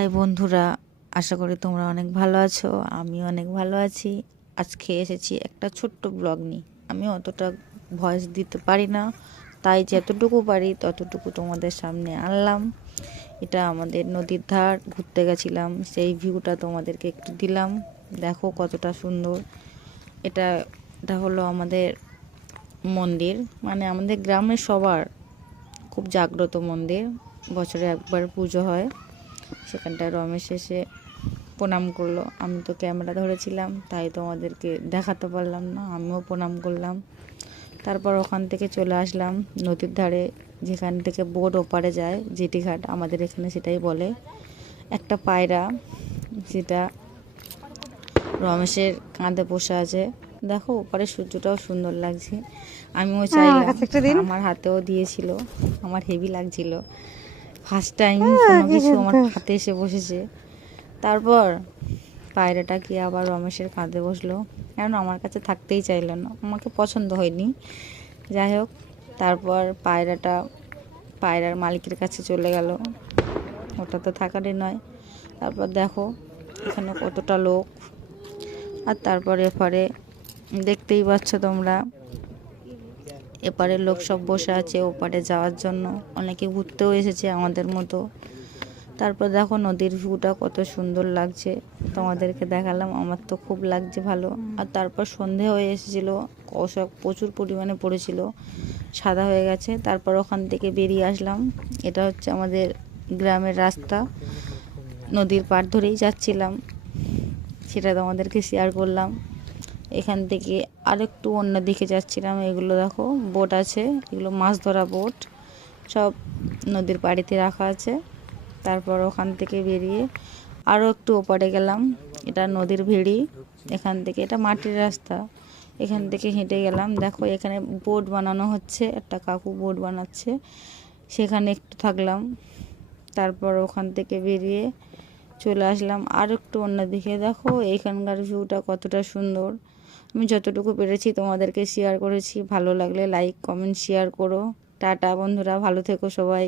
High বন্ধুরা, আশা করি তোমরা অনেক ভালো আছো। আমি অনেক ভালো আছি। আজকে এসেছি একটা ছোট্ট ব্লগ নিয়ে। আমি অতটা ভয়েস দিতে পারি না, তাই যতটুকু পারি ততটুকু তোমাদের সামনে আনলাম। এটা আমাদের নদীর ধার ঘুরতে গেছিলাম, সেই ভিউটা তোমাদেরকে একটু দিলাম। দেখো কতটা সুন্দর। এটা এটা হলো আমাদের মন্দির, মানে আমাদের গ্রামের সবার খুব জাগ্রত মন্দির। বছরে একবার পুজো হয়। সেখানটায় রমেশ এসে প্রণাম করলো। আমি তো ক্যামেরা ধরেছিলাম, তাই তোমাদেরকে দেখাতে পারলাম না। আমিও প্রণাম করলাম। তারপর ওখান থেকে চলে আসলাম নদীর ধারে, যেখান থেকে বোট ওপারে যায়, জেটিঘাট আমাদের এখানে সেটাই বলে। একটা পায়রা, যেটা রমেশের কাঁধে বসে আছে। দেখো ওপারে সূর্যটাও সুন্দর লাগছে। আমিও চাইলাম, আমার হাতেও দিয়েছিল। আমার হেভি লাগছিল, ফার্স্ট টাইম কোনো কিছু আমার হাতে এসে বসেছে। তারপর পায়রাটা কি আবার রমেশের কাঁধে বসলো, কেন আমার কাছে থাকতেই চাইলো না, আমাকে পছন্দ হয়নি। যাই হোক, তারপর পায়রার মালিকের কাছে চলে গেল, ওটা তো থাকারই নয়। তারপর দেখো এখানে কতটা লোক। আর তারপর এপারে দেখতেই পাচ্ছ তোমরা, এপারে লোক সব বসে আছে ওপারে যাওয়ার জন্য। অনেকে ঘুরতেও এসেছে আমাদের মতো। তারপর দেখো নদীর ভিউটা কত সুন্দর লাগছে, তোমাদেরকে দেখালাম। আমার তো খুব লাগছে ভালো। আর তারপর সন্ধে হয়ে এসেছিলো, কুয়াশা প্রচুর পরিমাণে পড়েছিল, সাদা হয়ে গেছে। তারপর ওখান থেকে বেরিয়ে আসলাম। এটা হচ্ছে আমাদের গ্রামের রাস্তা, নদীর পাড় ধরেই যাচ্ছিলাম, সেটা তোমাদেরকে শেয়ার করলাম। এখান থেকে আরেকটু অন্য দিকে যাচ্ছিলাম। এগুলো দেখো বোট আছে, এগুলো মাছ ধরা বোট, সব নদীর পাড়িতে রাখা আছে। তারপর ওখান থেকে বেরিয়ে আরও একটু ওপারে গেলাম। এটা নদীর ভেড়ি, এখান থেকে এটা মাটির রাস্তা, এখান থেকে হেঁটে গেলাম। দেখো এখানে বোট বানানো হচ্ছে, একটা কাকু বোট বানাচ্ছে, সেখানে একটু থাকলাম। তারপর ওখান থেকে বেরিয়ে চলে আসলাম আর একটু অন্যদিকে। দেখো এইখানকার ভিউটা কতটা সুন্দর। আমি যতটুকু পেরেছি তোমাদেরকে শেয়ার করেছি। ভালো লাগলে লাইক কমেন্ট শেয়ার করো। টাটা বন্ধুরা, ভালো থেকো সবাই।